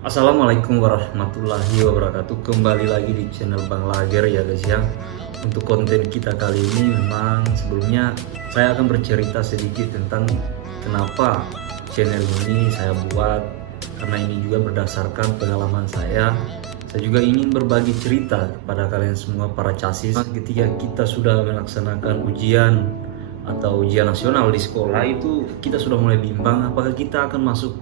Assalamualaikum warahmatullahi wabarakatuh. Kembali lagi di channel Bang Lager ya guys ya. Untuk konten kita kali ini memang sebelumnya saya akan bercerita sedikit tentang kenapa channel ini saya buat, karena ini juga berdasarkan pengalaman saya. Saya juga ingin berbagi cerita kepada kalian semua para casis. Ketika kita sudah melaksanakan ujian atau ujian nasional di sekolah, itu kita sudah mulai bimbang apakah kita akan masuk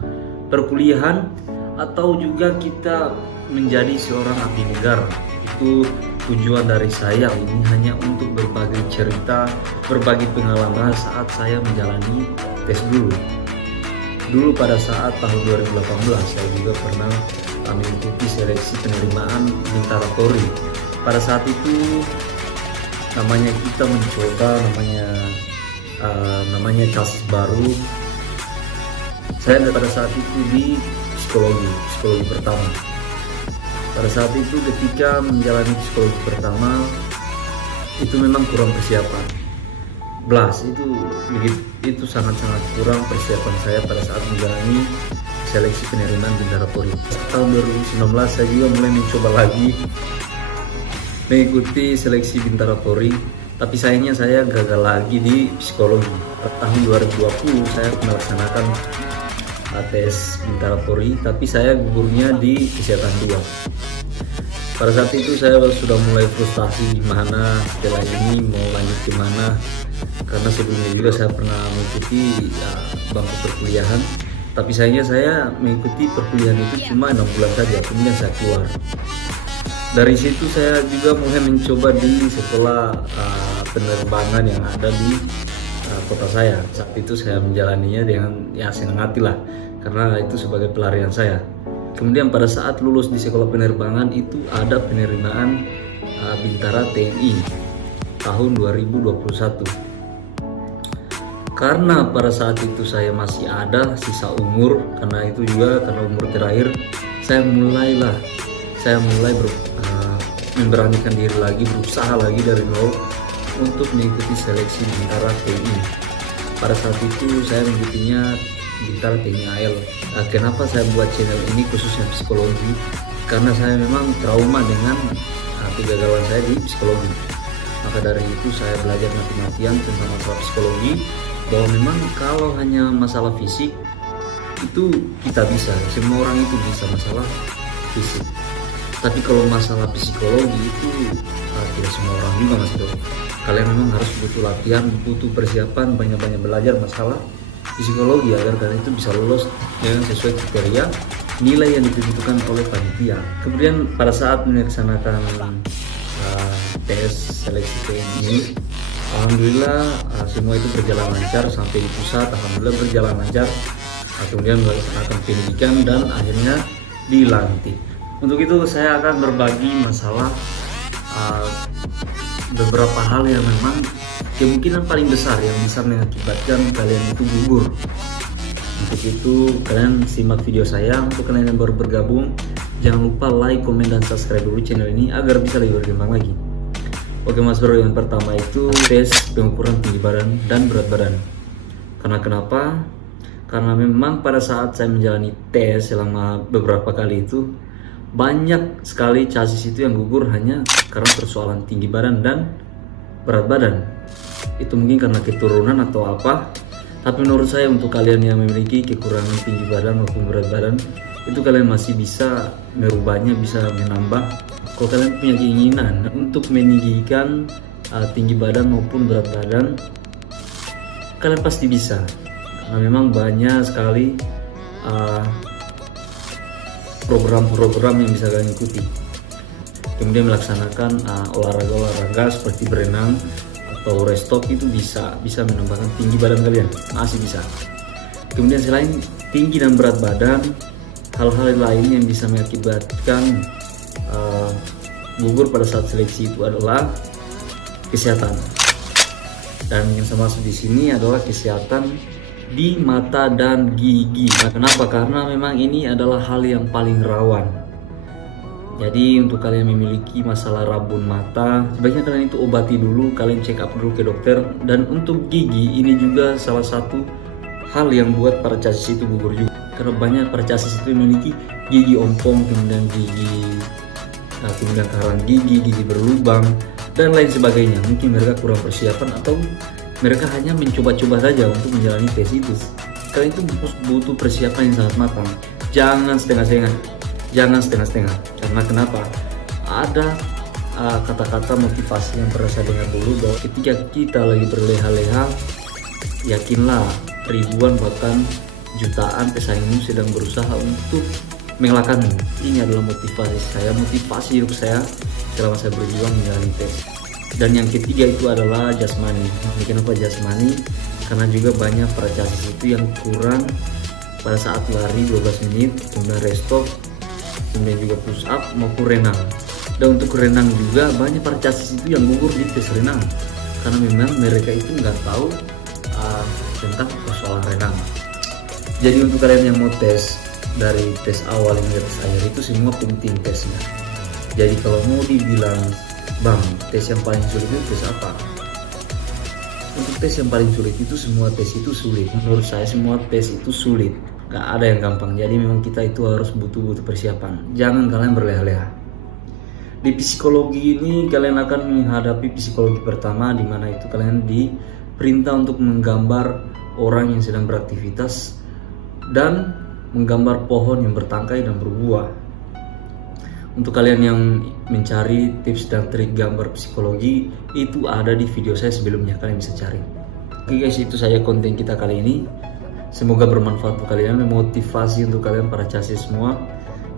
perkuliahan atau juga kita menjadi seorang abdi negara. Itu tujuan dari saya ini hanya untuk berbagi cerita, berbagi pengalaman saat saya menjalani tes dulu pada saat tahun 2018 saya juga pernah mengikuti seleksi penerimaan Bintara Polri. Pada saat itu namanya kita mencoba namanya kasus baru. Saya pada saat itu di psikologi pertama. Pada saat itu ketika menjalani psikologi pertama itu memang kurang persiapan. Itu sangat-sangat kurang persiapan saya pada saat menjalani seleksi penerimaan Bintara Polri. Tahun 2019 saya juga mulai mencoba lagi mengikuti seleksi Bintara Polri, tapi sayangnya saya gagal lagi di psikologi. Tahun 2020 saya melaksanakan tes Bintara Polri, tapi saya gugurnya di kesehatan 2. Pada saat itu saya sudah mulai frustasi gimana setelah ini mau lanjut kemana, karena sebelumnya juga saya pernah mengikuti bangku perkuliahan, tapi sayangnya saya mengikuti perkuliahan itu cuma 6 bulan saja, kemudian saya keluar. Dari situ saya juga mulai mencoba di sekolah penerbangan yang ada di kota saya. Saat itu saya menjalaninya dengan senang hati lah, karena itu sebagai pelarian saya. Kemudian pada saat lulus di sekolah penerbangan itu ada penerimaan Bintara TNI tahun 2021. Karena pada saat itu saya masih ada sisa umur, karena itu juga karena umur terakhir, saya mulai memberanikan diri lagi, berusaha lagi dari nol untuk mengikuti seleksi Bintara TNI. Pada saat itu saya mengikutinya Bintara TNI AL. Kenapa saya buat channel ini khususnya psikologi? Karena saya memang trauma dengan kegagalan saya di psikologi. Maka dari itu saya belajar mati-matian tentang masalah psikologi, bahwa memang kalau hanya masalah fisik itu kita bisa, semua orang itu bisa masalah fisik. Tapi kalau masalah psikologi itu tidak semua orang juga mas bro. Kalian memang harus butuh latihan, butuh persiapan, banyak-banyak belajar masalah psikologi agar kalian itu bisa lolos dengan sesuai kriteria nilai yang ditentukan oleh panitia. Kemudian pada saat melaksanakan tes seleksi TNI, alhamdulillah semua itu berjalan lancar sampai di pusat. Alhamdulillah berjalan lancar. Kemudian melaksanakan pendidikan dan akhirnya dilantik. Untuk itu saya akan berbagi masalah beberapa hal yang memang kemungkinan paling besar yang bisa mengakibatkan kalian itu gugur. Untuk itu kalian simak video saya. Untuk kalian yang baru bergabung, jangan lupa like, komen, dan subscribe dulu channel ini agar bisa lebih berkembang lagi. Oke mas bro, yang pertama itu tes pengukuran tinggi badan dan berat badan. Karena kenapa? Karena memang pada saat saya menjalani tes selama beberapa kali itu, banyak sekali casis itu yang gugur hanya karena persoalan tinggi badan dan berat badan. Itu mungkin karena keturunan atau apa, tapi menurut saya untuk kalian yang memiliki kekurangan tinggi badan maupun berat badan, itu kalian masih bisa merubahnya, bisa menambah. Kalau kalian punya keinginan untuk meninggikan tinggi badan maupun berat badan, kalian pasti bisa, karena memang banyak sekali program-program yang bisa kalian ikuti. Kemudian melaksanakan olahraga seperti berenang atau restop, itu bisa menambahkan tinggi badan kalian, masih bisa. Kemudian selain tinggi dan berat badan, hal-hal lain yang bisa mengakibatkan gugur pada saat seleksi itu adalah kesehatan. Dan yang saya maksud di sini adalah kesehatan di mata dan gigi. Nah, kenapa? Karena memang ini adalah hal yang paling rawan. Jadi untuk kalian memiliki masalah rabun mata, sebaiknya kalian itu obati dulu, kalian check up dulu ke dokter. Dan untuk gigi, ini juga salah satu hal yang buat para chassis itu gugur juga, karena banyak para chassis itu memiliki gigi ompong, kemudian kemudian karang gigi berlubang dan lain sebagainya. Mungkin mereka kurang persiapan atau mereka hanya mencoba-coba saja untuk menjalani tes itu. Karena itu butuh persiapan yang sangat matang. Jangan setengah-setengah. Karena kenapa? Ada kata-kata motivasi yang pernah saya dengar dulu, bahwa ketika kita lagi berleha-leha, yakinlah ribuan bahkan jutaan pesaingmu sedang berusaha untuk mengalahkanmu. Ini adalah motivasi hidup saya selama saya berjuang menjalani tes. Dan yang ketiga itu adalah jasmani. Kenapa jasmani? Karena juga banyak para chassis itu yang kurang pada saat lari 12 menit, kemudian rest stop, kemudian juga push up maupun renang. Dan untuk renang juga banyak para chassis itu yang gugur di tes renang, karena memang mereka itu nggak tahu tentang persoalan renang. Jadi untuk kalian yang mau tes, dari tes awal hingga tes akhir itu semua penting tesnya. Jadi kalau mau dibilang, bang, tes yang paling sulit itu tes apa? Untuk tes yang paling sulit itu, semua tes itu sulit. Menurut saya semua tes itu sulit, gak ada yang gampang. Jadi memang kita itu harus butuh persiapan. Jangan kalian berleha-leha. Di psikologi ini kalian akan menghadapi psikologi pertama, di mana itu kalian diperintah untuk menggambar orang yang sedang beraktivitas dan menggambar pohon yang bertangkai dan berbuah. Untuk kalian yang mencari tips dan trik gambar psikologi, itu ada di video saya sebelumnya, kalian bisa cari. Oke guys, itu saja konten kita kali ini. Semoga bermanfaat untuk kalian, memotivasi untuk kalian para chassis semua.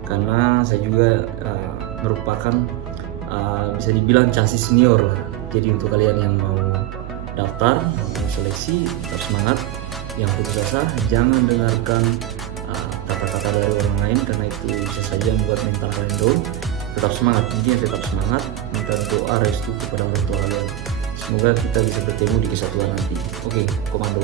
Karena saya juga merupakan bisa dibilang chassis senior lah. Jadi untuk kalian yang mau daftar, mau seleksi, tetap semangat. Yang putus asa, jangan dengarkan kata-kata dari orang lain, karena itu bisa saja membuat mental kalian down. Tetap semangat, intinya tetap semangat, minta doa restu kepada orang tua kalian. Semoga kita bisa bertemu di kesatuan nanti. Oke, komando.